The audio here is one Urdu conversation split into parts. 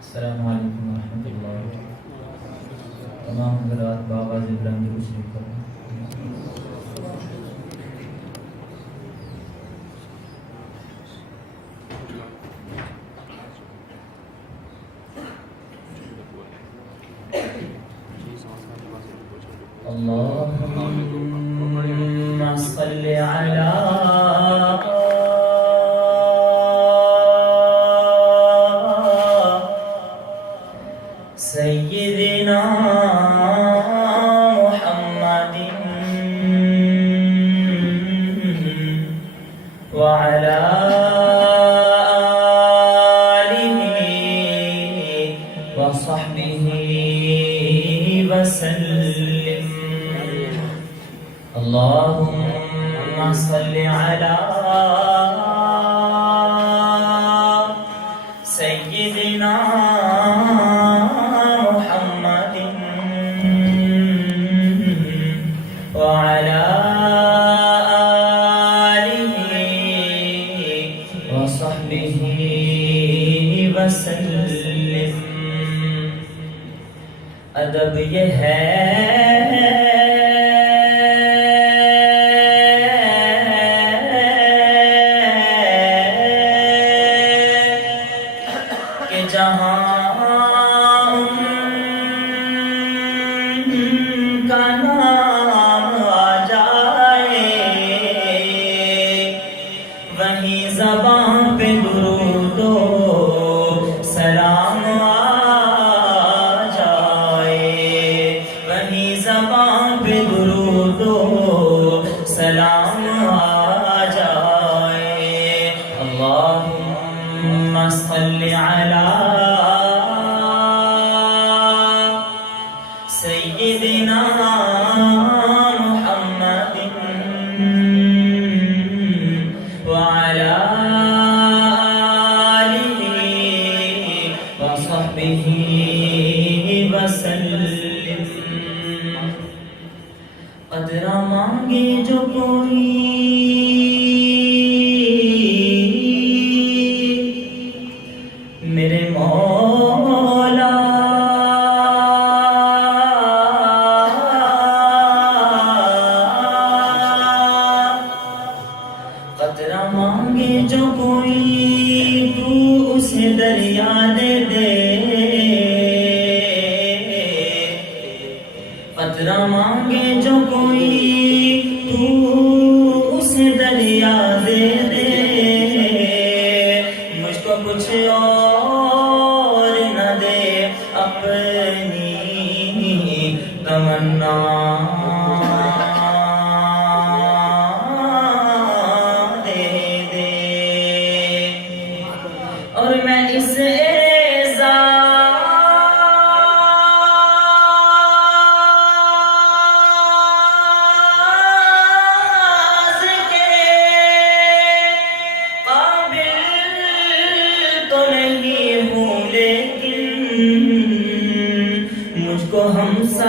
السلام علیکم ورحمۃ اللہ. تمام حضرات بآواز بلند درود شریف پڑھیں. اللہم صل علی سیدنا محمد وعلی آلہ وصحبہ وسلم. اللہم صل علی سیدنا محمد وعلی آلہ وصحبہ وسلم. ادب یہ ہے کہ جہاں ان کا نام آ جائے وہیں زبان پہ درود و سلام آ جائے. وہیں زبان پہ درود و سلام آ جائے. اللہم صل علی سیدنا محمد وعلی آلہ وصحبہ وسلم. قدرہ مانگے جو کوئی میرے مولا قطرہ مانگے جو کوئی تو اسے دریا دے دے. قطرہ مانگے جو کوئی تو اسے دریا دے دے. مجھ کو کچھ اور نہ دے اپنی تمنا دے دے. اور میں اس اعزاز کے قابل تو نہیں ہوں لیکن مجھ کو ہمسائیگی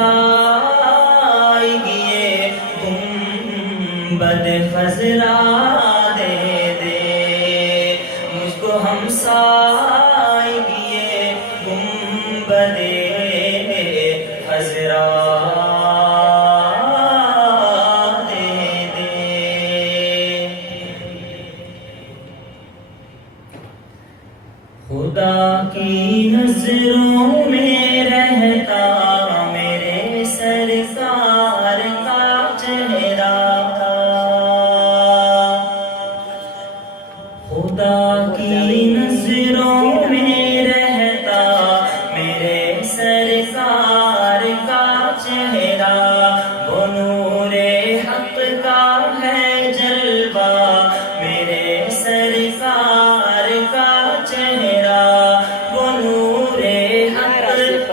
گنبد خضرا دے دے. مجھ کو ہمسائیگی گنبد خضرا دے دے. خدا کی نظروں میں رہتا میرے سرکار کا چہرہ. خدا کی نظروں میں رہتا میرے سرکار کا چہرہ. وہ نور حق کا ہے جلوہ میرے سرکار کا چہرہ. وہ نور حق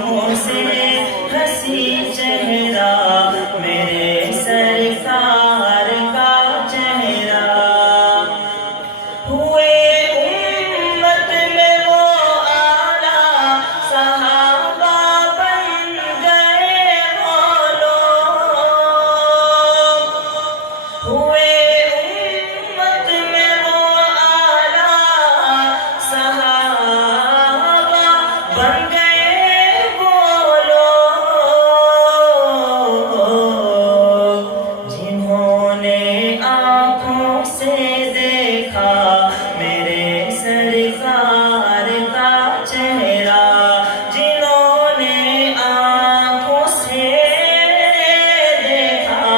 آنکھوں سے ہنسی چہرہ میرے سرکار کا چہرہ ہوئے امت میں وہ اعلیٰ صحابہ بن گئے وہ لوگ ہوئے امت میں وہ اعلیٰ صحابہ بن گئے وہ لوگ جنہوں نے آنکھوں سے دیکھا میرے سرکار کا چہرہ جنہوں نے آنکھوں سے دیکھا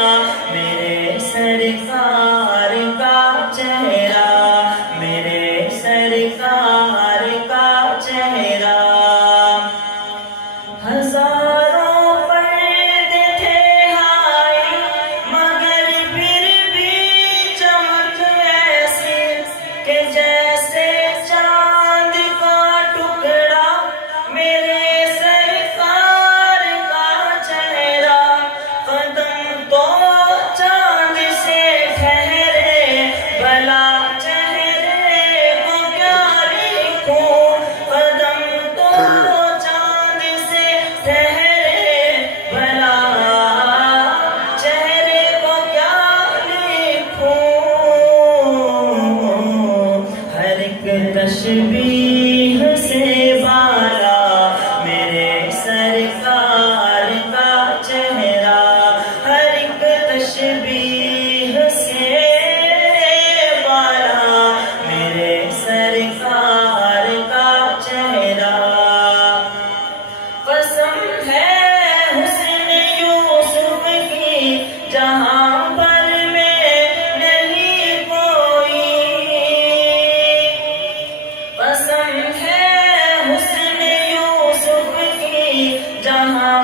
میرے سرکار کا چہرہ میرے سرکار کا چہرہ ہزاروں پردے تھے ہائے مگر پھر بھی چمک ایسی کہ جیسے چاند کا ٹکڑا میرے سرکار کا چہرہ قدم تو چاند سے ٹھہرے بھلا چہرے کو کیا لکھوں قدم تو چاند سے ٹھہرے بھلا چہرے کو کیا لکھوں ہر ایک تشبیہ سے بالا میرے سرکار کا چہرہ ہر ایک تشبیہ سے بالا میرے سرکار کا چہرہ قسم ہے حسن یوسف کی جہاں پر میں نہیں کوئی قسم ہے حسن یوسف کی جہاں